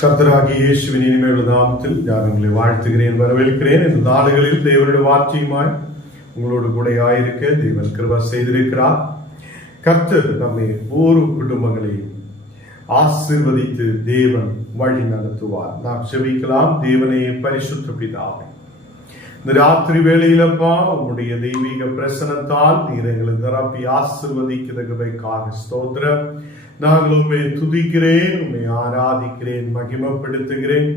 கர்த்தராகிய இயேசுவின் இனிமையுள்ள நாமத்தில் நான் உங்களை வாழ்த்துகிறேன், வரவேற்கிறேன். இந்த நாடுகளில் தேவனுடைய வார்த்தையுமாய் உங்களோடு கூட ஆயிருக்க தேவன் கிருபை செய்திருக்கிறார். கர்த்தர் நம்மை ஒவ்வொரு குடும்பங்களையும் ஆசீர்வதித்து தேவன் வழி நடத்துவார். நாம் செபிக்கலாம். தேவனே, பரிசுத்த பிதாவே, இந்த ராத்திரி வேளையிலப்பா உங்களுடைய தெய்வீக பிரசனத்தால் நீர் எங்களை நிரப்பி ஆசீர்வதிக்கிறதுக்காக ஸ்தோத்திரம். நாங்கள் உண்மை துதிக்கிறேன், உண்மை ஆராதிக்கிறேன், மகிமைப்படுத்துகிறேன்.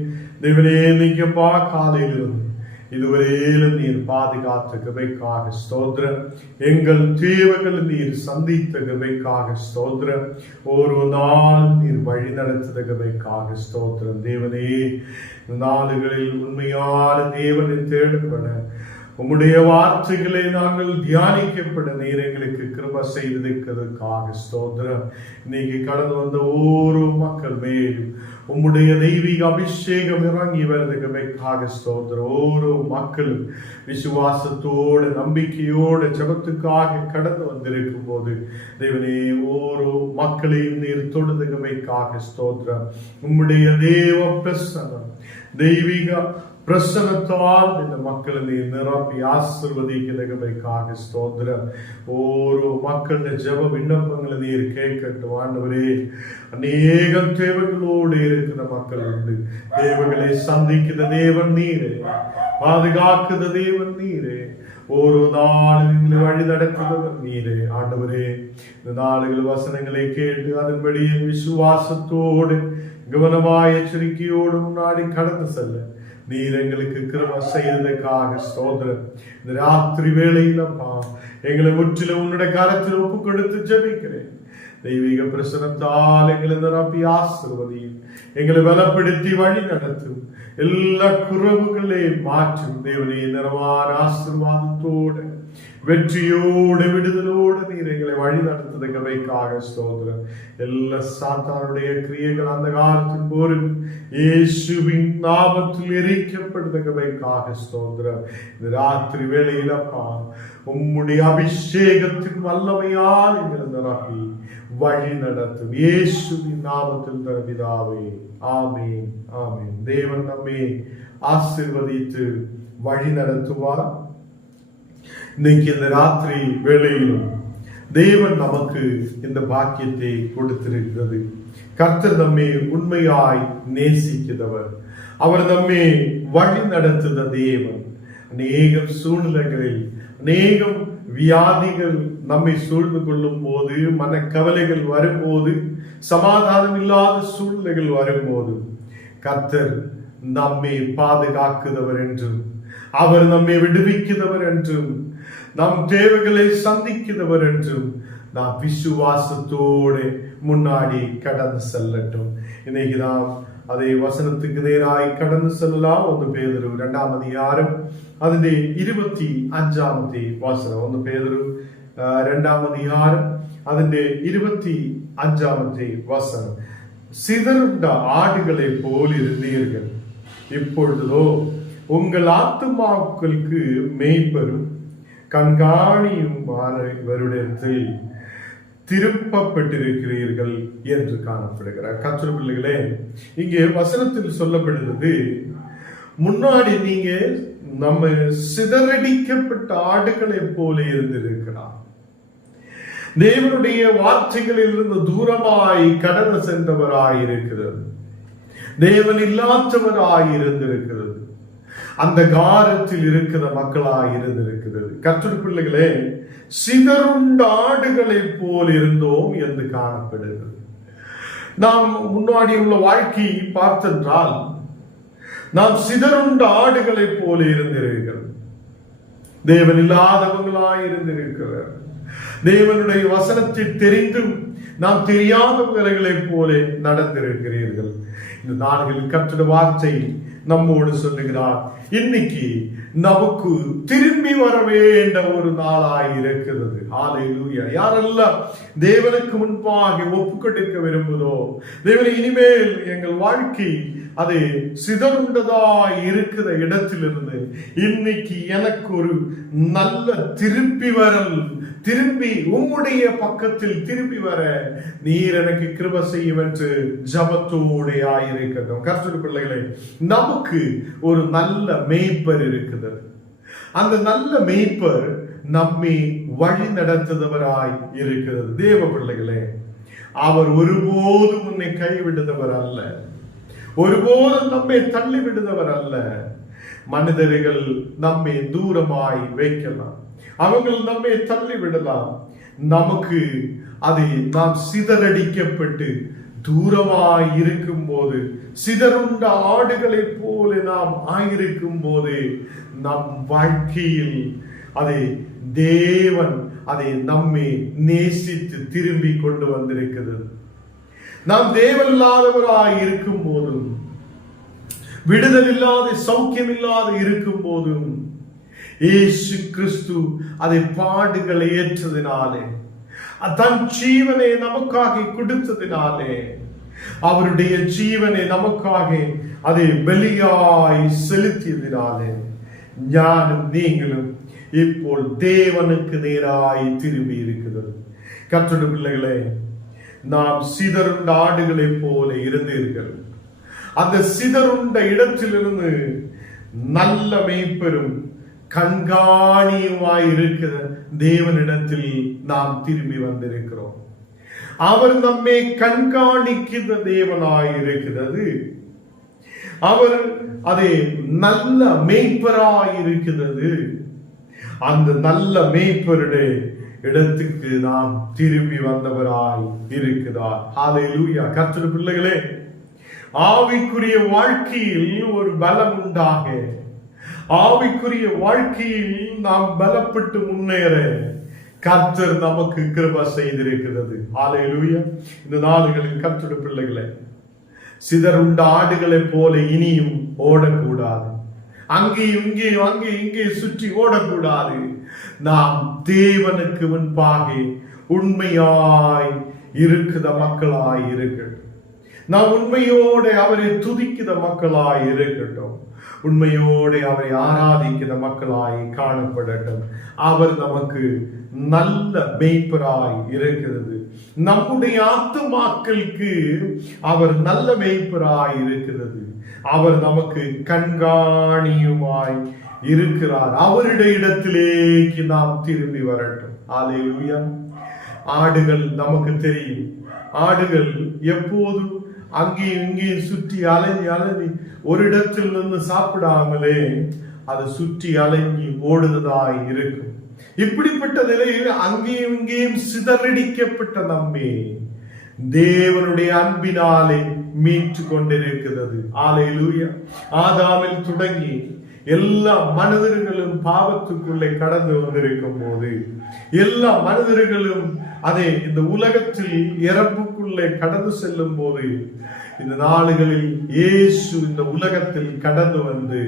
தேவனே, நீங்கப்பா காலையிலிருந்து இதுவரையிலும் நீர் பாதுகாத்த கிருபைக்காக ஸ்தோத்திரம். எங்கள் தேவைகள் நீர் சந்தித்த கிருபைக்காக ஸ்தோத்திரம். ஒரு நாள் நீர் வழி நடத்த கிருபைக்காக ஸ்தோத்திரம். தேவனே, நாளுகளில் உண்மையான தேவனை தேடப்பட உம்முடைய வார்த்தைகளை நாங்கள் தியானிக்கப்பட நீர் எங்களுக்கு கிருபை செய்திருக்கிறதுக்காக ஸ்தோத்திரம். இன்னைக்கு கடந்து வந்த ஒவ்வொரு மக்கள் மேலும் உம்முடைய தெய்வீக அபிஷேகம் இறங்கி வருவதற்காக ஸ்தோத்திரம். ஒவ்வொரு மக்களும் விசுவாசத்தோடு நம்பிக்கையோடு ஜெபத்துக்காக கடந்து வந்திருக்கும் போது தேவனே, ஒவ்வொரு மக்களையும் நீர் தொடுதற்காக ஸ்தோத்திரம். உம்முடைய தேவ பிரசன்னம், தெய்வீக பிரசனத்தால் இந்த மக்களை நீர் நிரப்பி ஆசீர்வதிக்கிறதுக்காக ஸ்தோத்திரம். ஒரு மக்களுடைய ஜெப விண்ணப்பங்களை நீர் கேட்கட்டும் ஆண்டவரே. அநேகம் தேவைகளோடு இருக்கிற மக்கள் உண்டு. தேவைகளை சந்திக்கிற தேவன் நீரே, பாதுகாக்கிற தேவன் நீரே, ஒரு நாள் எங்களை வழி நடத்துகிறவர் நீரே. ஆண்டவரே, இந்த நாளுகள் வசனங்களை கேட்டு அதன்படியே விசுவாசத்தோடு கவனமாய் எச்சரிக்கையோடு முன்னாடி கடந்து செல்ல நீர் எங்களுக்கு கிருபை செய்ததற்காக ஸ்தோத்திரம். இந்த ராத்திரி வேளையிலப்பா எங்களை முற்றிலும் உன்னுடைய கரத்தில் ஒப்பு கொடுத்து ஜெபிக்கிறேன். தெய்வீக பிரசனத்தால் எங்களை நிரப்பி ஆசீர்வதியும், எங்களை பலப்படுத்தி வழி நடத்தும், எல்லா குறைவுகளையும் மாற்றும். தேவனே, நிறமான ஆசீர்வாதத்தோடு வெற்றியோடு விடுதலோடு நீர் எங்களை வழி நடத்துவதற்காக ஸ்தோத்திரம். எல்லா சாத்தானுடைய கிரியைகள் அந்த காலத்தின் போது இயேசுவின் நாமத்தில் எரிக்கப்படுவதற்காக ஸ்தோத்திரம். இந்த ராத்திரி வேளையிலப்பா உம்முடைய அபிஷேகத்தின் வல்லமையால் எங்களை நிரப்பி வழி நடத்தும். இயேசுவின் நாமத்தில் பிதாவே, ஆமென், ஆமென். தேவன் நம்மை ஆசீர்வதித்து வழி நடத்துவார். இன்னைக்கு இந்த ராத்திரி வேளையிலும் தேவன் நமக்கு இந்த பாக்கியத்தை கொடுத்திருக்கிறது. கர்த்தர் நம்மை உண்மையாய் நேசிக்கிறவர், அவர் நம்மை வழி நடத்துத தேவன். அநேகம் சூழ்நிலைகளில் அநேகம் வியாதிகள் நம்மை சூழ்ந்து கொள்ளும் போது, மனக்கவலைகள் வரும்போது, சமாதானம் இல்லாத சூழ்நிலைகள் வரும்போது கர்த்தர் நம்மை பாதுகாக்குதவர் என்றும், அவர் நம்மை விடுவிக்கிறவர் என்றும், நம் தேவைகளை சந்திக்கிறவர் என்றும் நாம் விசுவாசத்தோடு முன்னாடி கடந்து செல்லட்டும். இன்னைக்கு நாம் அதே வசனத்துக்கு நேராய் கடந்து செல்லலாம். 1 பேதுரு 2ஆம் அதிகாரம் അതിന്റെ 25ാമത്തെ വചനം. 1 പേതുരു 2ஆம் அதிகாரம் അതിന്റെ 25ാമത്തെ வசனம். சிதறுண்ட ஆடுகளை போல் இருந்தீர்கள், இப்பொழுதோ உங்கள் ஆத்துமாக்களுக்கு மேய்ப்பரும் கண்காணியுமானவரிடத்தில் திருப்பப்பட்டிருக்கிறீர்கள் என்று காணப்படுகிறார். கர்த்தர் பிள்ளைகளே, இங்கே வசனத்தில் சொல்லப்படுகிறது, முன்னாடி நீங்க நம்ம சிதறடிக்கப்பட்ட ஆடுகளை போல இருந்திருக்கிறார். தேவனுடைய வார்த்தைகளில் இருந்து தூரமாய் கடந்து சென்றவராய் இருக்கிறது, தேவன் இல்லாதவராய் இருந்திருக்கிறது, அந்த காரத்தில் இருக்கிற மக்களாய் இருந்திருக்கிறது. கர்த்தர் பிள்ளைகளே, சிதறுண்ட ஆடுகளை போல் இருந்தோம் என்று காணப்படுகிறது. நாம் முன்னாடி உள்ள வாழ்க்கையை பார்த்தென்றால் நாம் சிதறுண்ட ஆடுகளை போல இருந்திருக்கிறோம். தேவன் இல்லாதவங்களாய் இருந்திருக்கிறார். தேவனுடைய வசனத்தை தெரிந்தும் நாம் தெரியாதவர்களை போல நடந்திருக்கிறீர்கள். இந்த நாடுகளில் கர்த்தருடைய வார்த்தை நம்மோடு சொல்லுகிறார், இன்னைக்கு நமக்கு திரும்பி வர வேண்ட ஒரு நாளாய் இருக்கிறது. ஹல்லேலூயா. யாரெல்லாம் தேவனுக்கு முன்பாக ஒப்பு கொடுக்க விரும்புதோ, தேவனை இனிமேல் எங்கள் வாழ்க்கை அது சிதறுண்டதாய் இருக்கிற இடத்திலிருந்து இன்னைக்கு எனக்கு ஒரு நல்ல திரும்பி உம்முடைய பக்கத்தில் திரும்பி வர நீர் எனக்கு கிருபை செய்யும் என்று ஜபத்தோடு ஆயிருக்கட்டும். கர்த்தருடைய பிள்ளைகளே, நமக்கு ஒரு நல்ல மேய்ப்பர் இருக்குது. அந்த நல்ல மேய்ப்பர் நம்மை வழி நடத்துபவராய் இருக்கிறது. தேவ பிள்ளைகளே, அவர் ஒருபோதும் உன்னை கைவிடுதவர் அல்ல, ஒருபோதும் நம்மை தள்ளிவிடுதவர் அல்ல. மனிதர்கள் நம்மை தூரமாய் வைக்கலாம், அவர்கள் நம்மை தள்ளிவிடலாம். நமக்கு அதை நாம் சிதறடிக்கப்பட்டு தூரமாய் இருக்கும் போது, சிதறுண்ட ஆடுகளை போல நாம் ஆயிருக்கும் போது, நம் வாழ்க்கையில் அதை தேவன் அதை நம்மை நேசித்து திரும்பி கொண்டு வந்திருக்கிறது. நாம் தேவனில்லாதவராய் இருக்கும் போதும், விடுதல் இல்லாத சௌக்கியம் இல்லாத இருக்கும் போதும், இயேசு கிறிஸ்து அதை பாடுகளை ஏற்றதினாலே, தன் ஜீவனை நமக்காக கொடுத்ததினாலே, அவருடைய ஜீவனை நமக்காக அதை பலியாய் செலுத்தியதினாலே, ஞானும் நீங்களும் இப்போ தேவனுக்கு நேராய் திரும்பி இருக்கிறது. கர்த்தருடைய பிள்ளைகளே, நாம் சிதறுண்ட ஆடுகளை போல இருந்தீர்கள். அந்த சிதறுண்ட இடத்திலிருந்து நல்ல மேய்ப்பெரும் கண்காணியுமாய் இருக்கிற தேவனிடத்தில் நாம் திரும்பி வந்திருக்கிறோம். அவர் நம்மை கண்காணிக்கிற தேவனாய் இருக்கிறது. அவர் அதை நல்ல மேய்ப்பராய் இருக்கிறது. அந்த நல்ல மேய்ப்பருடைய இடத்துக்கு நாம் திரும்பி வந்தவராய் இருக்கிறார். ஹல்லேலூயா. கர்த்தருடைய பிள்ளைகளே, ஆவிக்குரிய வாழ்க்கையில் ஒரு பலம் உண்டாக, ஆவிக்குரிய வாழ்க்கையில் நாம் பலப்பட்டு முன்னேற கர்த்தர் நமக்கு கிருபை செய்திருக்கிறது. ஹல்லேலூயா. இந்த நாடுகளில் கர்த்தருடைய பிள்ளைகளே, சிதறுண்ட ஆடுகளை போல இனியும் ஓடக்கூடாது, அங்கே இங்கே சுற்றி ஓடக்கூடாது. நாம் தேவனுக்கு முன்பாக உண்மையாய் இருக்கிற மக்களாய் இருக்கட்டும். நாம் உண்மையோடு அவரை துதிக்கிற மக்களாய் இருக்கட்டும். உண்மையோடு அவரை ஆராதிக்கிற மக்களாய் காணப்படட்டும். அவர் நமக்கு நல்ல மேய்ப்பராய் இருக்கிறது. நம்முடைய ஆத்துமாக்களுக்கு அவர் நல்ல மேய்ப்பராய் இருக்கிறது. அவர் நமக்கு கண்காணியுமாய் இருக்கிறார். அவருடைய இடத்திலேக்கு நாம் திரும்பி வரட்டும். ஹல்லேலூயா. ஆடுகள் நமக்கு தெரியும். ஆடுகள் எப்போதும் அங்கேயும் இங்கேயும் சுற்றி அலைஞ்சி ஒரு இடத்தில் இருந்து சாப்பிடாமலே அது சுற்றி அலைஞ்சி ஓடுவதாய் இருக்கும். இப்படிப்பட்ட நிலையில் அங்கேயும் இங்கேயும் சிதறடிக்கப்பட்ட நம்மை தேவனுடைய அன்பினாலே மீட்டு கொண்டிருக்கிறது. ஹல்லேலூயா. ஆதாமில் தொடங்கி எல்லா மனிதர்களும் பாவத்துக்குள்ளே கடந்து வந்திருக்கும் போது, எல்லா மனிதர்களும் அதை இந்த உலகத்தில் இறப்புக்குள்ளே கடந்து செல்லும் போது, இந்த நாளுகளில் இயேசு இந்த உலகத்தில் கடந்து வந்து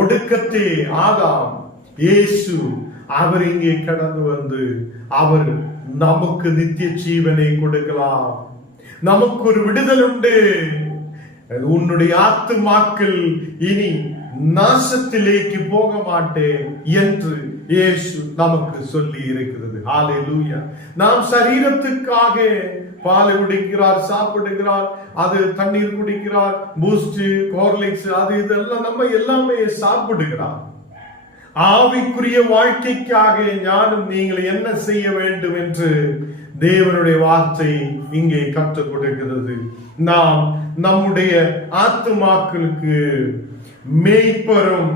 ஒடுக்கத்தே ஆதாம் இயேசு அவர் இங்கே கடந்து வந்து அவர் நமக்கு நித்திய ஜீவனை கொடுக்கலாம். நமக்கு ஒரு விடுதல் உண்டு. உன்னுடைய ஆத்துமாக்கள் இனி நாசத்திலேக்கு போக மாட்டேன் என்று இயேசு நமக்கு சொல்லி இருக்கிறது. ஹல்லேலூயா. நாம் சரீரத்துக்காக பாலை குடிக்கிறார், சாப்பிடுகிறார், அது தண்ணீர் குடிக்கிறார், பூஸ்ட், ஹார்லிக்ஸ், அது இதெல்லாம் நம்ம எல்லாமே சாப்பிடுகிறார். ஆவிக்குரிய வாழ்க்கைக்காக ஞானம் நீங்கள் என்ன செய்ய வேண்டும் என்று தேவனுடைய வார்த்தை இங்கே கற்றுக் கொடுக்கிறது. நாம் நம்முடைய ஆத்துமாக்களுக்கு மேய்ப்பரும்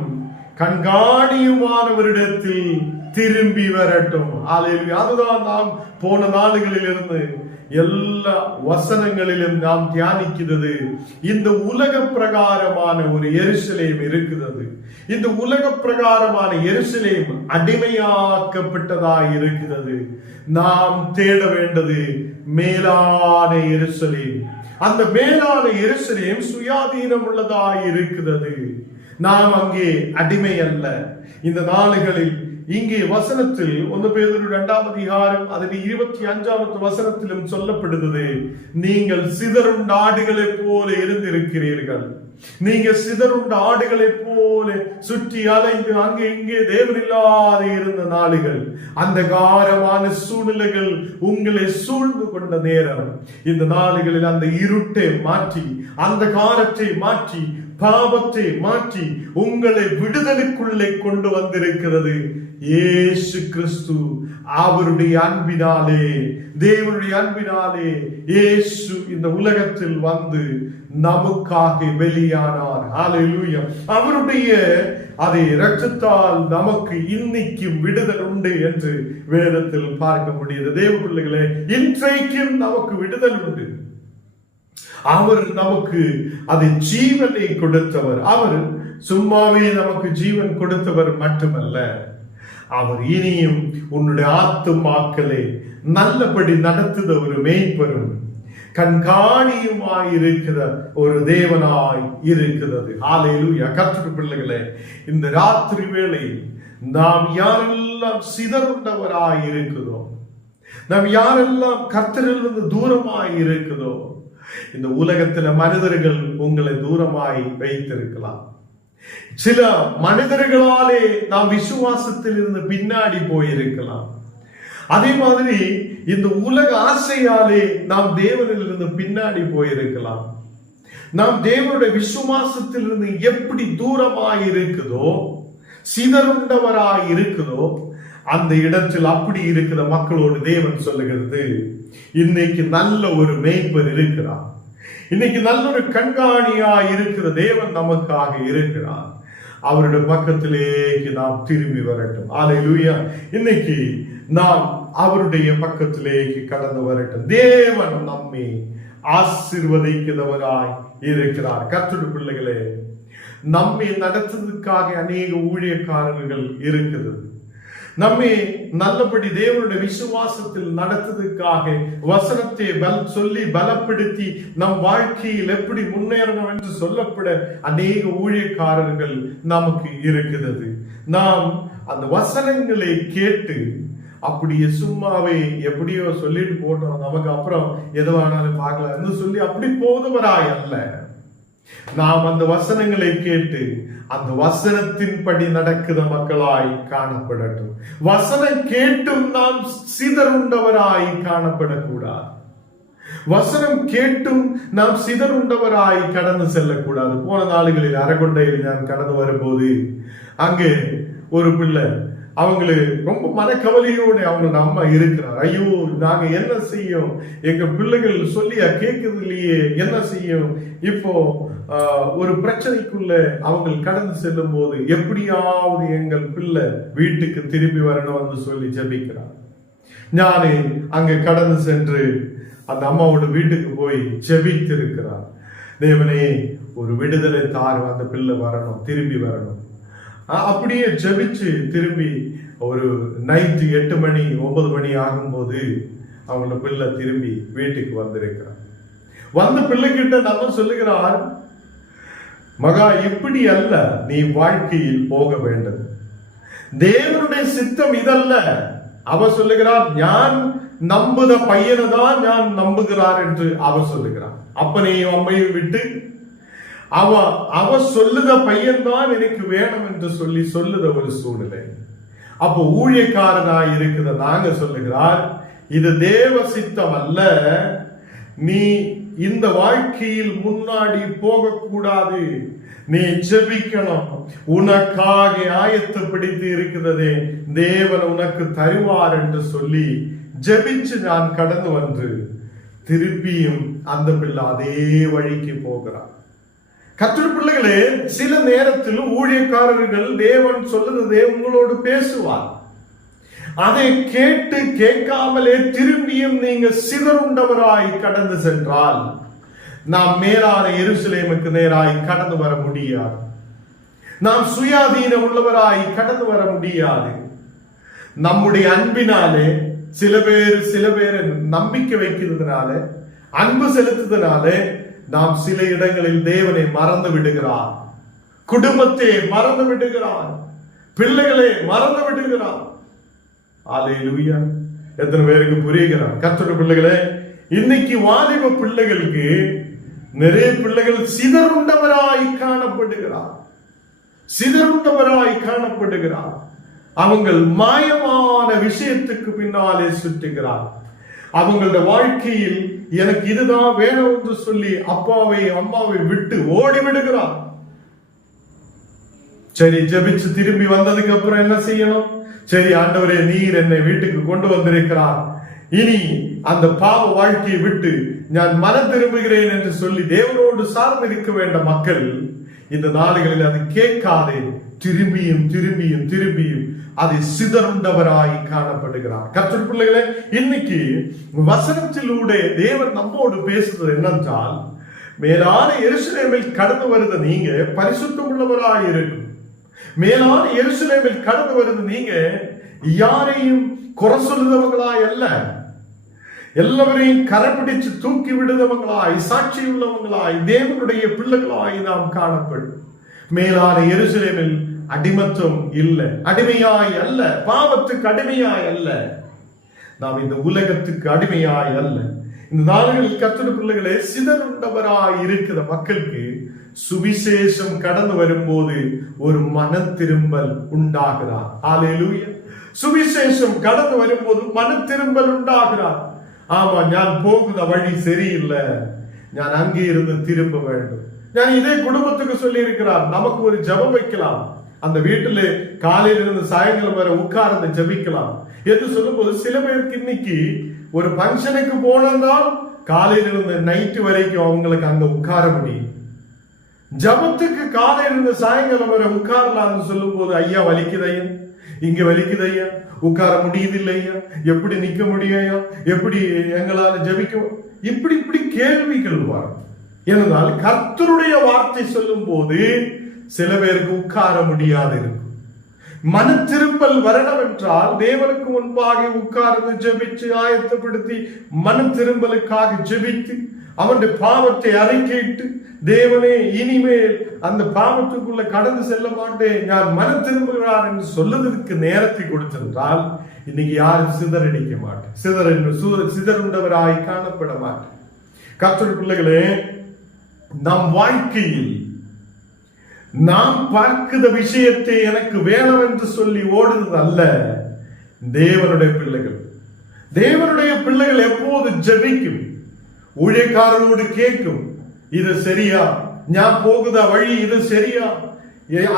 கண்காணியுமானவரிடத்தில் திரும்பி வரட்டும். அதுதான் நாம் போன நாடுகளில் இருந்து எல்லா வசனங்களிலும் நாம் தியானிக்கிறது. இந்த உலக பிரகாரமான ஒரு எருசலேம் இருக்கிறது. இந்த உலக பிரகாரமான எருசலேம் அடிமையாக்கப்பட்டதாய் இருக்கிறது. நாம் தேட வேண்டது மேலான எருசலேம். அந்த மேலான எருசலேம் சுயாதீனம் உள்ளதாய் இருக்கிறது. நாம் அங்கே அடிமை அல்ல. இந்த நாடுகளில் இங்கே வசனத்தில் 1 பேதுரு 2ஆம் அதிகாரம் அதில் 25வது வசனத்திலும் சொல்லப்படுகிறது, நீங்கள் சிதறுண்ட ஆடுகளைப் போல இருந்திருக்கிறீர்கள். நீங்க சிதறுண்ட ஆடுகளைப் போல சுற்றி அலைந்து அங்கே இங்கே தேவனில்லாத இருந்த நாடுகள், அந்த காரமான சூழ்நிலைகள் உங்களை சூழ்ந்து கொண்ட நேரம், இந்த நாடுகளில் அந்த இருட்டை மாற்றி, அந்த காரத்தை மாற்றி, பாவத்தை மாற்றி உங்களை விடுதலுக்குள்ளே கொண்டு வந்திருக்கிறது இயேசு கிறிஸ்து. அவருடைய அன்பினாலே, தேவனுடைய அன்பினாலே இயேசு இந்த உலகத்தில் வந்து நமக்காக வெளியானார். ஹல்லேலூயா. அவருடைய அதை இரட்சத்தால் நமக்கு இன்னைக்கும் விடுதல் உண்டு என்று வேதத்தில் பார்க்க முடியுது. தேவ பிள்ளைகளே, இன்றைக்கும் நமக்கு விடுதல் உண்டு. அவர் நமக்கு அதை ஜீவனை கொடுத்தவர். அவர் சும்மாவே நமக்கு ஜீவன் கொடுத்தவர் மட்டுமல்ல, அவர் இனியும் உன்னுடைய ஆத்துமாக்களை நல்லபடி நடத்துத ஒரு மேய்ப்பரும் கண்காணியுமாய் இருக்கிற ஒரு தேவனாய் இருக்கிறது. ஹல்லேலூயா. கர்த்தருடைய பிள்ளைகளே, இந்த ராத்திரி வேளையில் நாம் யாரெல்லாம் சிதறுண்டவராய் இருக்கிறோம், நாம் யாரெல்லாம் கர்த்தரிலிருந்து தூரமாய் இருக்கிறதோ, இந்த உலகத்துல மனிதர்கள் உங்களை தூரமாய் வைத்திருக்கலாம். சில மனிதர்களாலே நாம் விசுவாசத்தில் இருந்து பின்னாடி போயிருக்கலாம். அதே மாதிரி இந்த உலக ஆசையாலே நாம் தேவனில் இருந்து பின்னாடி போயிருக்கலாம். நாம் தேவனுடைய விசுவாசத்தில் இருந்து எப்படி தூரமாய் இருக்குதோ, சிதறுண்டவராய் இருக்குதோ, அந்த இடத்தில் அப்படி இருக்கிற மக்களோடு தேவன் சொல்லுகிறது, இன்னைக்கு நல்ல ஒரு மேய்ப்பர் இருக்கிறார், இன்னைக்கு நல்ல ஒரு கண்காணியா இருக்கிற தேவன் நமக்காக இருக்கிறார். அவருடைய பக்கத்திலேக்கு நாம் திரும்பி வரட்டும். ஹல்லேலூயா. இன்னைக்கு நாம் அவருடைய பக்கத்திலேக்கு கடந்து வரட்டும். தேவன் நம்மை ஆசீர்வதிக்கிறவராய் இருக்கிறார். கர்த்தருடைய பிள்ளைகளே, நம்மை நடத்துவதற்காக அநேக ஊழியக்காரர்கள் இருக்கிறது. நம்மை நல்லபடி தேவனுடைய விசுவாசத்தில் நடத்துவதற்காக வசனத்தை சொல்லி பலப்படுத்தி நம் வாழ்க்கையில் எப்படி முன்னேறணும் என்று சொல்லப்பட அநேக ஊழியக்காரர்கள் நமக்கு இருக்கிறது. நாம் அந்த வசனங்களை கேட்டு அப்படியே சும்மாவே எப்படியோ சொல்லிட்டு போட்டோம், நமக்கு அப்புறம் எதுவானாலும் பார்க்கலாம் சொல்லி அப்படி போதுவராய் அல்ல. நாம் அந்த வசனங்களை கேட்டு அந்த வசனத்தின்படி நடக்கிற மக்களாய் காணப்படட்டும். வசனம் கேட்டும் நாம் சிதறுண்டவராய் காணப்படக்கூடாது. வசனம் கேட்டும் நாம் சிதறுண்டவராய் கடந்து செல்லக்கூடாது. போன நாளுகளில் அரகொண்டையில் நான் கடந்து வரும்போது அங்கே ஒரு பிள்ளை, அவங்களுக்கு ரொம்ப மனக்கவலையோடு அவங்களோட அம்மா இருக்கிறார். ஐயோ, நாங்க என்ன செய்யும், எங்க பிள்ளைகள் சொல்லியா கேட்கறது இல்லையே, என்ன செய்யும்? இப்போ ஒரு பிரச்சனைக்குள்ள அவங்க கடந்து செல்லும் போது எப்படியாவது எங்கள் பிள்ளை வீட்டுக்கு திரும்பி வரணும் சொல்லி ஜெபிக்கிறார். ஞானே அங்க கடந்து சென்று அந்த அம்மாவோட வீட்டுக்கு போய் ஜெபித்திருக்கிறார். தேவனே, ஒரு விடுதலை தாரும், அந்த பிள்ளை வரணும், திரும்பி வரணும். அப்படியே ஜெபிச்சு திரும்பி ஒரு நைட்டு 8 மணி 9 மணி ஆகும்போது அவங்களோட பிள்ளை திரும்பி வீட்டுக்கு வந்திருக்கிறார். வந்த பிள்ளைகிட்ட நம்ம சொல்லுகிறார், மகா, இப்படி அல்ல நீ வாழ்க்கையில் போக வேண்டும், தேவனுடைய சித்தம் இதல்ல. அவ சொல்லுகிறார், ஞான் நம்புத பையனை தான் ஞான் நம்புகிறார் என்று அவ சொல்லுகிறார். அப்பனையும் அம்மையும் விட்டு அவ சொல்லுத பையன்தான் எனக்கு வேணும் என்று சொல்லி சொல்லுத ஒரு சூழ்நிலை. அப்போ ஊழியக்காரனாய் இருக்கிற நாங்க சொல்லுகிறார், இது தேவ சித்தம் அல்ல, நீ இந்த வாழ்க்கையில் முன்னாடி போகக்கூடாது, நீ ஜெபிக்கணும், உனக்காக ஆயத்தப்படுத்தி இருக்கிறதே தேவன் உனக்கு தருவார் என்று சொல்லி ஜெபிச்சு நான் கடந்து வந்து திருப்பியும் அந்த பிள்ளை அதே வழிக்கு போகிறார். கர்த்தருடைய பிள்ளைகளே, சில நேரத்தில் ஊழியக்காரர்கள் தேவன் சொல்லுறதே உங்களோடு பேசுவார். அதை கேட்டு கேட்காமலே திரும்பியும் நீங்க சிதறுண்டவராய் கடந்து சென்றால் நாம் மேலான எருசலேமுக்கு நேராய் கடந்து வர முடியாது. நாம் சுயாதீனம் உள்ளவராய் கடந்து வர முடியாது. நம்முடைய அன்பினாலே சில பேர் நம்பிக்கை வைக்கிறதுனால, அன்பு செலுத்துறதுனால நாம் சில இடங்களில் தேவனை மறந்து விடுகிறார், குடும்பத்தை மறந்து விடுகிறார், பிள்ளைகளை மறந்து விடுகிறார். அல்லேலூயா. எத்தனை பேருக்கு புரிகிறார்? கர்த்தருடைய பிள்ளைகளே, இன்னைக்கு வாலிப பிள்ளைகளுக்கு நிறைய பிள்ளைகள் சிதறுண்டவராய் காணப்படுகிறார். அவங்கள் மாயமான விஷயத்துக்கு பின்னாலே சுற்றுகிறார். அவங்களோட வாழ்க்கையில் எனக்கு இதுதான் வேணும் என்று சொல்லி அப்பாவை அம்மாவை விட்டு ஓடி விடுகிறார். சரி, ஜெபிச்சு திரும்பி வந்ததுக்கு அப்புறம் என்ன செய்யணும்? சரி ஆண்டவரே, நீர் என்னை வீட்டுக்கு கொண்டு வந்திருக்கிறார், இனி அந்த பாவ வாழ்க்கையை விட்டு நான் மனம் திரும்புகிறேன் என்று சொல்லி தேவனோடு சார்ந்து இருக்க வேண்ட மக்கள் இந்த நாடுகளில் அது கேட்காதே திரும்பியும் திரும்பியும் திரும்பியும் அதை சிதறுண்டவராய் காணப்படுகிறார். கர்த்தர் பிள்ளைகளே, இன்னைக்கு வசனத்திலூടെ தேவன் நம்மோடு பேசுறது என்னென்றால், மேலான எருசலேமில் கடந்து வருத நீங்க பரிசுத்தம் உள்ளவராய் இருக்கும். மேலான எருசலேமில் கடந்து வருது நீங்க யாரையும் குறை சொல்லுதவங்களாய் அல்ல, எல்லாவரையும் கரைபிடிச்சு தூக்கி விடுதவங்களாய், சாட்சி உள்ளவங்களாய், தேவனுடைய பிள்ளைகளாய் நாம் காணப்படும். மேலான எருசலேமில் அடிமத்துவம் இல்லை, அடிமையாய் அல்ல, பாவத்துக்கு அடிமையாய் அல்ல, நாம் இந்த உலகத்துக்கு அடிமையாய் அல்ல. இந்த நாடுகளில் கர்த்தருடைய பிள்ளைகளே, சிதறுண்டவராய் இருக்கிற மக்களுக்கு சுவிசேஷம் கடந்து வரும்போது ஒரு மன திரும்பல் உண்டாகிறார். அல்லேலூயா. சுவிசேஷம் கடந்து வரும்போது மன திரும்பல் உண்டாகிறார். ஆமா, நான் போகுத வழி சரியில்லை, நான் அங்கே இருந்து திரும்ப வேண்டும். நான் இதே குடும்பத்துக்கு சொல்லி இருக்கிறார், நமக்கு ஒரு ஜெபம் வைக்கலாம், அந்த வீட்டுல காலையில இருந்து சாயங்காலம் வரை உட்கார்ந்து ஜெபிக்கலாம் என்று சொல்லும் போது, சில பேருக்கு இன்னைக்கு ஒரு பங்கனுக்கு போனால் காலையில இருந்து நைட்டு வரைக்கும் அவங்களுக்கு அங்க உட்கார முடியும். ஜபத்துக்கு காலையில இருந்து சாயங்காலம் வரை உட்காரலாம்னு சொல்லும் போது, ஐயா வலிக்குதையா, இங்க வலிக்குதையா, உட்கார முடியுது இல்லையா, எப்படி நிக்க முடியா, எப்படி எங்களால ஜபிக்க, இப்படி இப்படி கேள்விகள் வரும். ஏனென்றால் கர்த்தருடைய வார்த்தை சொல்லும் போது சில பேருக்கு உட்கார முடியாது இருக்கும். மன திரும்பல் வரணும் என்றால் தேவனுக்கு முன்பாக உட்கார்ந்து ஜெபிச்சு ஆயத்தப்படுத்தி மன திரும்பலுக்காக ஜெபித்து அவனுடைய பாவத்தை அறிக்கையிட்டு, தேவனே இனிமேல் அந்த பாவத்துக்குள்ள கடந்து செல்ல மாட்டேன், நான் மன திரும்புகிறார் என்று சொல்லுவதற்கு நேரத்தை கொடுத்திருந்தால் இன்னைக்கு யாரும் சிதறடிக்க மாட்டேன், சிதறுண்டவராய் காணப்பட மாட்டேன். கர்த்தருடைய பிள்ளைகளே, நம் வாழ்க்கையில் நாம் பார்க்கிற விஷயத்தை எனக்கு வேணும் என்று சொல்லி ஓடுறது அல்ல. தேவனுடைய பிள்ளைகள் எப்போது ஜெபிக்கும், ஊழியக்காரரோடு கேட்கும், இது சரியா, நான் போகுத வழி இது சரியா,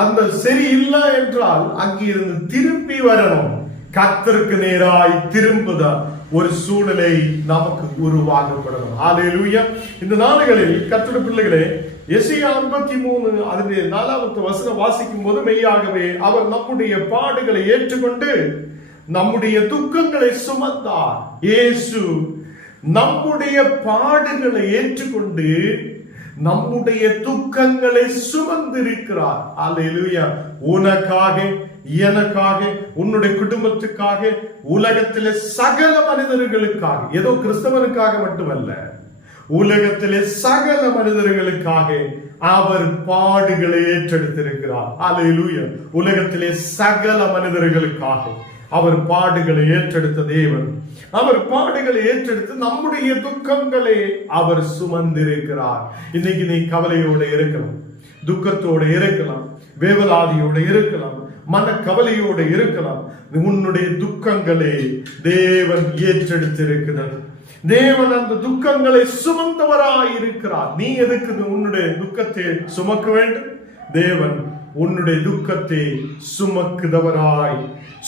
அந்த சரி இல்லை என்றால் அங்கிருந்து திரும்பி வரணும். கர்த்தருக்கு நேராய் திரும்புத ஒரு சூழ்நிலை நமக்கு உருவாக்கப்படணும். அல்லேலூயா. இந்த நாடுகளில் கர்த்தருடைய பிள்ளைகளே, எசேயா 53 அதனுடைய 4வது வசனம் வாசிக்கும் போது, மெய்யாகவே அவர் நம்முடைய பாடுகளை ஏற்றுக்கொண்டு நம்முடைய துக்கங்களை சுமந்தார். இயேசு நம்முடைய பாடுகளை ஏற்றுக்கொண்டு நம்முடைய துக்கங்களை சுமந்திருக்கிறார். அல்லேலூயா. உனக்காக, எனக்காக, உன்னுடைய குடும்பத்துக்காக, உலகத்திலே சகல மனிதர்களுக்காக, ஏதோ கிறிஸ்தவனுக்காக மட்டுமல்ல, உலகத்திலே சகல மனிதர்களுக்காக அவர் பாடுகளை ஏற்றெடுத்திருக்கிறார். அல்லேலூயா. உலகத்திலே சகல மனிதர்களுக்காக அவர் பாடுகளை ஏற்றெடுத்த தேவன், அவர் பாடுகளை ஏற்றெடுத்து நம்முடைய துக்கங்களை அவர் சுமந்திருக்கிறார். இன்னைக்கு நீ கவலையோட இருக்கலாம், துக்கத்தோட இருக்கலாம், வேவலாதியோட இருக்கலாம், மன கவலையோட இருக்கலாம். உன்னுடைய துக்கங்களை தேவன் ஏற்றெடுத்திருக்கிறார். தேவன் அந்த துக்கங்களை சுமந்தவராய் இருக்கிறார். நீ எதுக்கு உன்னுடைய துக்கத்தை சுமக்க வேண்டும்? தேவன் உன்னுடைய துக்கத்தை சுமக்குதவராய்,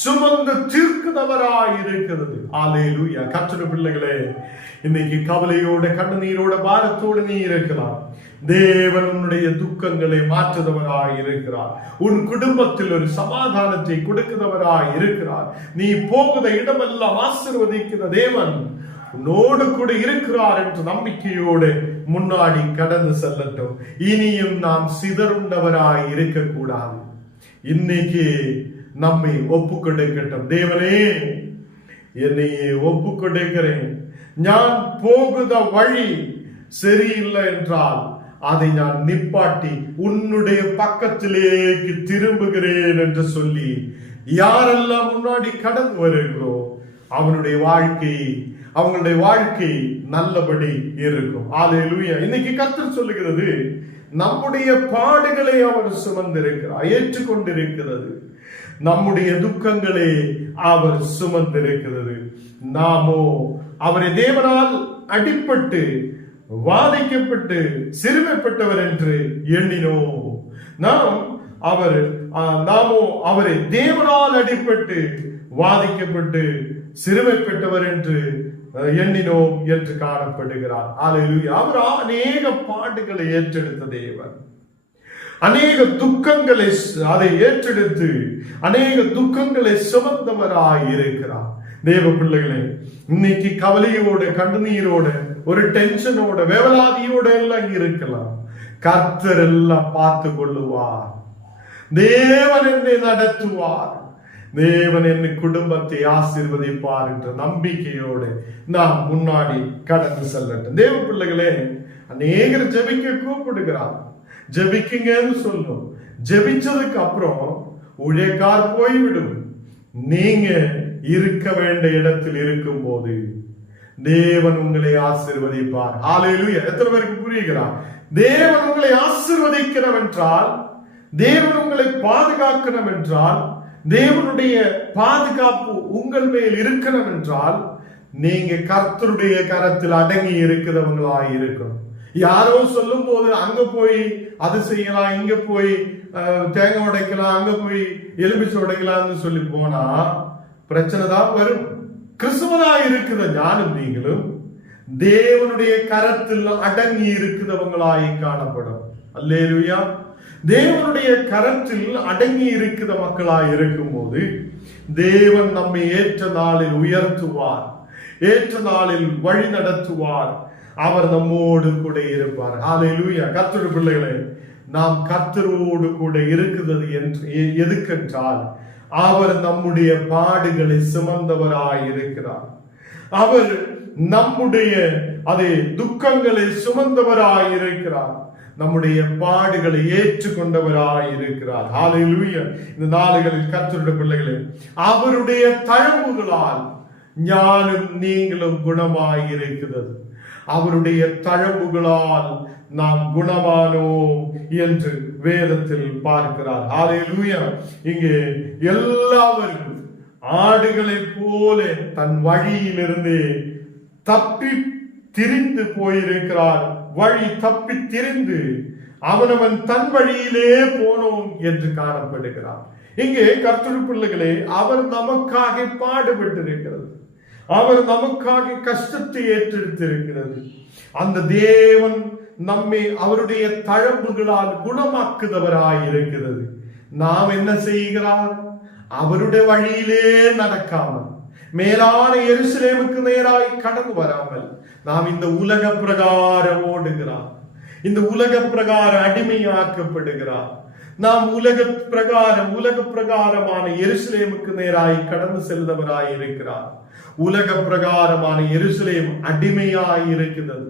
சுமந்து தீர்க்குதவராய் இருக்கிறது. அல்லேலூயா. கர்த்தருடைய பிள்ளைகளே, இன்னைக்கு கவலையோட, கண்ணீரோட, பாரத்தோடு நீ இருக்கலாம். தேவன் உன்னுடைய துக்கங்களை மாற்றுதவராய் இருக்கிறார். உன் குடும்பத்தில் ஒரு சமாதானத்தை கொடுக்கிறவராய் இருக்கிறார். நீ போகுத இடமெல்லாம் ஆசீர்வதிக்கிற தேவன் உன்னோடு கூட இருக்கிறார் என்ற நம்பிக்கையோடு முன்னாடி கடந்து செல்லட்டும். இனியும் நாம் சிதறுண்டவராய் இருக்கக்கூடாது. இன்னைக்கு நம்மை ஒப்பு கொடுக்கட்டும். தேவனே, என்னையே ஒப்பு கொடுக்கிறேன். நான் போகுத வழி சரியில்லை என்றால் அதை நான் நிப்பாட்டி உன்னுடைய பக்கத்திலேக்கு திரும்புகிறேன் என்று சொல்லி யாரெல்லாம் முன்னாடி கடந்து வருகிறோம் அவங்களுடைய வாழ்க்கை நல்லபடி இருக்கும். அல்லேலூயா. இன்னைக்கு கர்த்தர் சொல்லுகிறது, நம்முடைய பாடுகளை அவர் சுமந்திருக்கிறார், ஏற்றுக்கொண்டிருக்கிறது. நம்முடைய துக்கங்களை அவர் சுமந்திருக்கிறது. நாமோ அவரை தேவனால் அடிபட்டு வாதிக்கப்பட்டு சிறுமைப்பட்டவர் என்று எண்ணினோம். நாமோ அவரை தேவனால் அடிபட்டு வாதிக்கப்பட்டு சிறுமைப்பட்டவர் என்று எண்ணினோம் என்று காணப்படுகிறார். அல்லேலூயா. அவர் அநேக பாடுகளை ஏற்றெடுத்த தேவன், அநேக துக்கங்களை அதை ஏற்றெடுத்து அநேக துக்கங்களை சுமந்தவராய் இருக்கிறார். தேவ பிள்ளைகளே, இன்னைக்கு கவலையோட கண்ணீரோட ஒரு டென்ஷனோட வேவலாதியோட எல்லாம் இருக்கலாம். கர்த்தர் எல்லாம் பார்த்து கொள்ளுவார். தேவன் என்னை நடத்துவார், தேவன் என் குடும்பத்தை ஆசீர்வதிப்பார் என்ற நம்பிக்கையோடு நாம் முன்னாடி கடந்து செல்லட்டும். தேவ பிள்ளைகளே, அநேகர் ஜெபிக்க கூப்பிடுகிறார். ஜெபிக்குங்கன்னு சொல்லும். ஜெபிச்சதுக்கு அப்புறம் ஊழியக்கார் போய்விடும். நீங்க இருக்க வேண்டிய இடத்தில் இருக்கும் போது தேவன் உங்களை ஆசீர்வதிப்பார். ஹல்லேலூயா. எத்தனை பேருக்கு புரியுகிறார்? தேவன் உங்களை ஆசீர்வதிக்கிறோம் என்றால், தேவன் உங்களை பாதுகாக்கணும் என்றால், தேவனுடைய பாதுகாப்பு உங்கள் மேல் இருக்கணும் என்றால், நீங்க கர்த்தருடைய கரத்தில் அடங்கி இருக்கிறவங்களாய் இருக்கணும். யாரோ சொல்லும் போது அங்க போய் அது செய்யலாம், இங்க போய் தேங்காய் உடைக்கலாம், அங்க போய் எலுமிச்சை உடைக்கலாம்னு சொல்லி போனா பிரச்சனை தான் வரும். கிறிஸ்துவனா இருக்கிற ஞானம் நீங்களும் தேவனுடைய கரத்தில் அடங்கி இருக்கிறவங்களாய் காணப்படும். அல்லேலூயா. தேவனுடைய கரத்தில் அடங்கி இருக்கிற மக்களாய் இருக்கும் போது தேவன் நம்மை ஏற்ற நாளில் உயர்த்துவார், ஏற்ற நாளில் வழி நடத்துவார். அவர் நம்மோடு கூட இருப்பார். ஹல்லேலூயா. கர்த்தருடைய பிள்ளைகளே, நாம் கர்த்தரோடு கூட இருக்கிறது எதுக்கென்றால் அவர் நம்முடைய பாடுகளை சுமந்தவராய் இருக்கிறார். அவர் நம்முடைய துக்கங்களை சுமந்தவராய் இருக்கிறார். நம்முடைய பாடுகளை ஏற்றுக்கொண்டவராய் இருக்கிறார். ஹல்லேலூயா. இந்த நாளுகளில் கர்த்தருடைய பிள்ளைகளே, அவருடைய தழும்புகளால் ஞானும் நீங்களும் குணமாய் இருக்கிறது. அவருடைய தழும்புகளால் நாம் குணமானோம் என்று வேதத்தில் பார்க்கிறார். ஹல்லேலூயா. இங்கே எல்லாவரும் ஆடுகளை போல தன் வழியிலிருந்து தப்பி திரிந்து போயிருக்கிறார். வழி தப்பி திரிந்து அவனவன் தன் வழியிலே போனோம் என்று காணப்படுகிறார். இங்கே கர்த்தருடைய பிள்ளைகளே, அவர் நமக்காக பாடுபட்டிருக்கிறது, அவர் நமக்காக கஷ்டத்தை ஏற்றெடுத்திருக்கிறது. அந்த தேவன் நம்மை அவருடைய தழும்புகளால் குணமாக்குதவராய் இருக்கிறது. நாம் என்ன செய்கிறார்? அவருடைய வழியிலே நடக்காமல், மேலான எருசலேமுக்கு நேராய் கடந்து வராமல், நாம் இந்த உலக பிரகாரம் ஓடுகிறார், இந்த உலக பிரகாரம் அடிமையாக்கப்படுகிறார். நாம் உலக பிரகாரமான எருசலேமுக்கு நேராய் கடந்து செல்றவராய் இருக்கிறார். உலக பிரகாரமான எருசலேம் அடிமையாய் இருக்கிறது.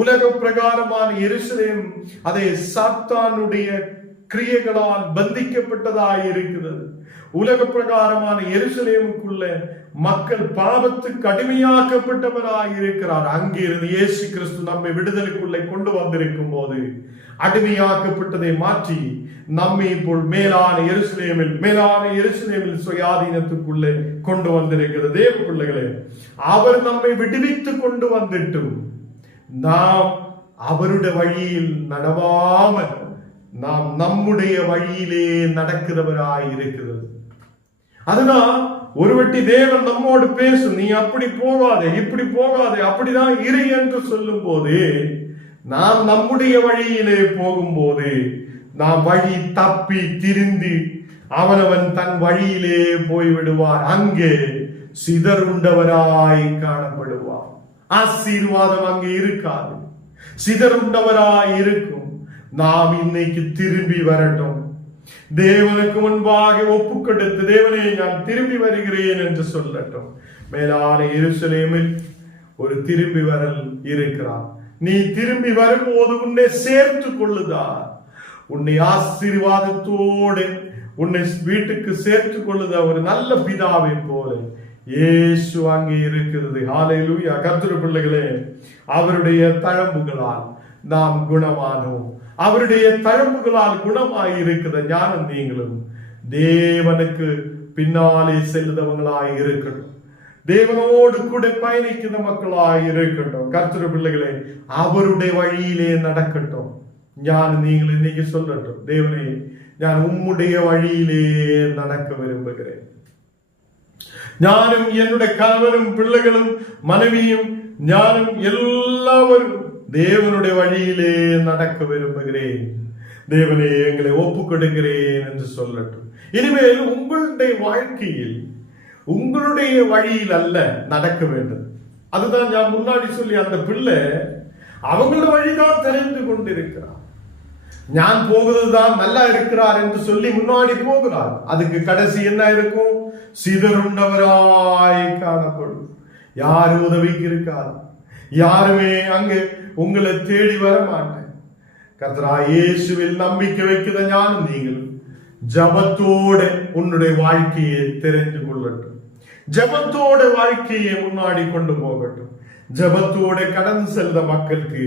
உலக பிரகாரமான எருசலேம் அதை சாத்தானுடைய கிரியைகளால் பந்திக்கப்பட்டதாய் இருக்கிறது. உலக பிரகாரமான எருசலேமுக்குள்ள மக்கள் பாவத்துக்கு அடிமையாக்கப்பட்டவராய் இருக்கிறார். அங்கிருந்து இயேசு கிறிஸ்து நம்மை விடுதலைக்குள்ளே கொண்டு வந்திருக்கும் போது அடிமையாக்கப்பட்டதை மாற்றி நம்மை இப்போ மேலான எருசலேமில் சுயாதீனத்துக்குள்ளே கொண்டு வந்திருக்கிறது. தேவ பிள்ளைகளே, அவர் நம்மை விடுவித்து கொண்டு வந்துட்டும் நாம் அவருடைய வழியில் நடவாமல் நாம் நம்முடைய வழியிலே நடக்கிறவராய் இருக்கிறது. அதுதான் ஒரு வட்டி தேவன் நம்மோடு பேசும், நீ அப்படி போகாதே, இப்படி போகாதே, அப்படிதான் இரு என்று சொல்லும் போது நாம் நம்முடைய வழியிலே போகும்போது நாம் வழி தப்பி திரிந்து அவனவன் தன் வழியிலே போய்விடுவார். அங்கே சிதறுண்டவராய் காணப்படுவார். ஆசீர்வாதம் அங்கே இருக்காது, சிதறுண்டவராய் இருக்கும். நாம் இன்னைக்கு திரும்பி வரட்டும், தேவனுக்கு முன்பாக ஒப்பு கொடுத்து தேவனே நான் திரும்பி வருகிறேன் என்று சொல்லட்டும். மேலான எருசலேமில் ஒரு திரும்பி வரல் இருக்கிறார். நீ திரும்பி வரும்போது உன்னை சேர்த்து கொள்ளுதார். உன்னை ஆசீர்வாதத்தோடு உன்னை வீட்டுக்கு சேர்த்து கொள்ளுதா ஒரு நல்ல பிதாவை போல இயேசு அங்கே இருக்கிறது. ஹல்லேலூயா. கர்த்தருடைய பிள்ளைகளே, அவருடைய தழம்புகளால் நாம் குணமானோம். அவருடைய தழம்புகளால் குணமாய் இருக்கிற ஞானம் நீங்களும் தேவனுக்கு பின்னாலே செல்லுதவங்களாய் இருக்கட்டும். தேவனோடு கூட பயணிக்கிற மக்களாய் இருக்கட்டும். கர்த்தருடைய பிள்ளைகளே, அவருடைய வழியிலே நடக்கட்டும். ஞான நீங்கள் இன்னைக்கு சொல்லட்டும், தேவனே, நான் உம்முடைய வழியிலே நடக்க விரும்புகிறேன். ஞானம் என்னுடைய கணவரும் பிள்ளைகளும் மனைவியும் ஞானம் எல்லாவரும் தேவனுடைய வழியிலே நடக்க விரும்புகிறேன். தேவனே, எங்களை ஒப்புக் கொடுக்கிறேன் என்று சொல்லட்டும். இனிமேல் உங்களுடைய வாழ்க்கையில் உங்களுடைய வழியில் அல்ல நடக்க வேண்டும். அதுதான் நான் முன்னாடி சொல்லி, அந்த பிள்ளை அவங்களோட வழிதான் தெரிந்து கொண்டிருக்கிறார். ஞான் போகுதுதான் நல்லா இருக்கிறார் என்று சொல்லி முன்னாடி போகிறார். அதுக்கு கடைசி என்ன இருக்கும்? சிதறுண்டவராய் காணப்படும். யாரும் உதவிக்கு இருக்காது. யாருமே அங்கு உங்களை தேடி வர மாட்டேன். கர்த்தராகிய இயேசுவில் நம்பிக்கை வைக்கிற ஞானம் நீங்கள் ஜபத்தோட உன்னுடைய வாழ்க்கையை தெரிந்து கொள்ளட்டும். ஜபத்தோட வாழ்க்கையை முன்னாடி கொண்டு போகட்டும். ஜபத்தோட கடந்து செல்த மக்களுக்கு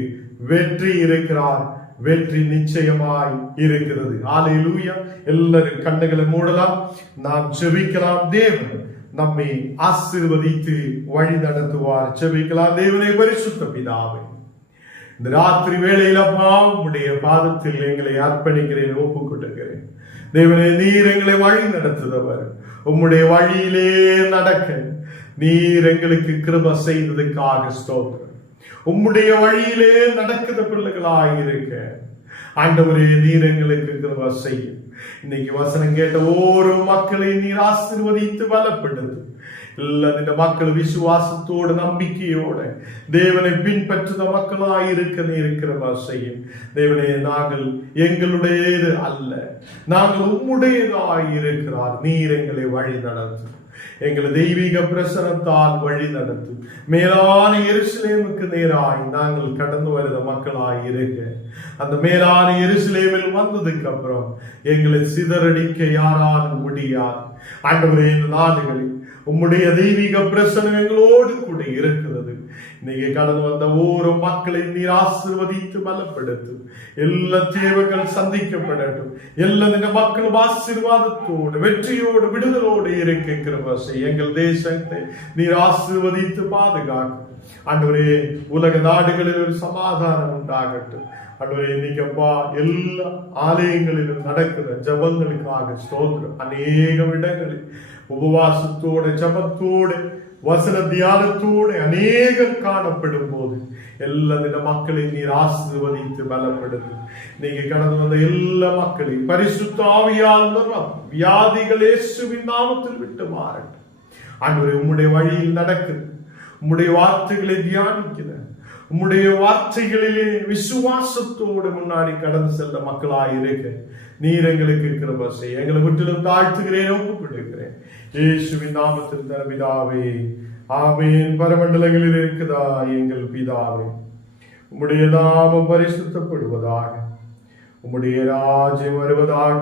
வெற்றி இருக்கிறார். வெற்றி நிச்சயமாய் இருக்கிறது. ஹல்லேலூயா. எல்லாரும் கண்ணுகளை மூடலாம், நாம் ஜெபிக்கலாம். தேவன் நம்மை ஆசீர்வதித்து வழி நடத்துவார். ஜெபிக்கலாம். தேவனே, பரிசுத்த பிதாவே, இந்த ராத்திரி வேளையில உம்முடைய பாதத்தில் எங்களை அர்ப்பணிக்கிறேன், ஒப்புக் கொடுக்கிறேன். தேவனே, நீர் எங்களை வழி நடத்துதவர். உம்முடைய வழியிலே நடக்க நீர் எங்களுக்கு கிருபை செய்ததுக்காக ஸ்தோத்திரம். உம்முடைய வழியிலே நடக்கிற பிள்ளைகளாய் இருக்க ஆண்டவரே, நீர் எங்களுக்கு கிருபை செய்யும். இன்னைக்கு வசனம் கேட்ட ஒவ்வொரு மக்களை நீர் ஆசீர்வதித்து பலப்படுத்து. இந்த மக்கள் விசுவாசத்தோடு நம்பிக்கையோட தேவனை பின்பற்றுத மக்களாய் இருக்க நீர் கிருபை செய்யும். தேவனே, நாங்கள் எங்களுடையது அல்ல, நாங்கள் உம்முடையதாய் இருக்கிறார். நீர் எங்களை வழி நடத்தும். எங்களை தெய்வீக பிரசனத்தால் வழி நடத்தும். மேலான எருசலேமுக்கு நேராய் நாங்கள் கடந்து வருகிற மக்களாய் இருக்க, அந்த மேலான எருசலேமில் வந்ததுக்கு அப்புறம் எங்களை சிதறடிக்க யாராலும் முடியாது. ஆண்டவரே, இந்த நாடுகளில் உம்முடைய தெய்வீக பிரசனம் எங்களோடு கூட இருக்கிறது. இன்னைக்கு கடந்து வந்த ஒவ்வொரு மக்களை நீர் ஆசீர்வதித்து பலப்படுத்தும். எல்லா தேவைகள் சந்திக்கப்படட்டும். எல்லா மக்களும் ஆசீர்வாதத்தோடு வெற்றியோடு விடுதலோடு இருக்க கிருபை செய். எங்கள் தேசத்தை நீர் ஆசீர்வதித்து பாதுகாக்கும். ஆண்டவரே, உலக நாடுகளில் ஒரு சமாதானம் உண்டாகட்டும். ஆண்டவரே, இன்னைக்கப்பா எல்லா ஆலயங்களிலும் நடக்கிற ஜபங்களுக்காக ஸ்தோத்திரம். அநேக இடங்களில் உபவாசத்தோட ஜபத்தோட வசன தியானத்தோடு அநேகம் காணப்படும் போது எல்லா மக்களை நீர் ஆசீர்வதித்து பலப்படுத்தும். நீங்க கடந்து வந்த எல்லா மக்களையும் பரிசுத்த ஆவியால் வியாதிகள் இயேசுவின் நாமத்தில் விட்டு மாறட்டும். ஆண்டவரே, உம்முடைய வழியில் நடக்குது. உம்முடைய வார்த்தைகளை தியானிக்கிற, உம்முடைய வார்த்தைகளிலே விசுவாசத்தோடு முன்னாடி கடந்து செல்ல மக்களாய் இருக்க நீர் எங்களுக்கு கிருபை செய். எங்களை முற்றிலும் தாழ்த்துகிறேன், ஒப்புக்கொடுக்கிறேன். இயேசுவின் நாமத்தில் பிதாவே, ஆமென். பரமண்டலங்களில் இருக்குதா எங்கள் பிதாவே, உம்முடைய நாமம் பரிசுத்தப்படுவதாக, உம்முடைய ராஜ்யம் வருவதாக,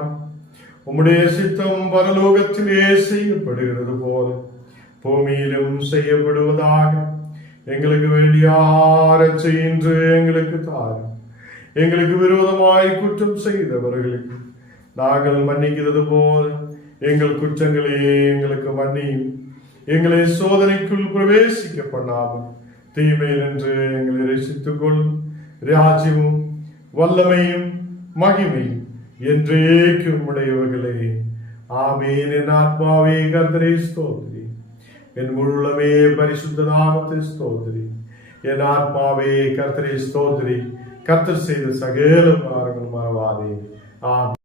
உம்முடைய சித்தம் பரலோகத்திலே செய்யப்படுகிறது போல பூமியிலும் செய்யப்படுவதாக. எங்களுக்கு வேண்டிய ஆரச்சை இன்று எங்களுக்கு தாரும். எங்களுக்கு விரோதமாய் குற்றம் செய்தவர்களுக்கு நாங்கள் மன்னிக்கிறது போல எங்கள் குற்றங்களே எங்களுக்கு மன்னியும். எங்களை சோதனைக்குள் பிரவேசிக்க பண்ணாமல் தீமையில் என்று எங்களை ரசித்துக் கொள்ளும். ராஜ்யமும் வல்லமையும் மகிமையும் என்றேக்கும் உடையவர்களே, ஆமென். என் ஆத்மாவே கர்த்தரை ஸ்தோத்திரி, என் முழுமே பரிசுத்த நாமத்தை ஸ்தோத்திரி. என் ஆத்மாவே கர்த்தரை ஸ்தோத்திரி. கர்த்தர் செய்த சகல காரியங்கள் மறவாதே. ஆமென்.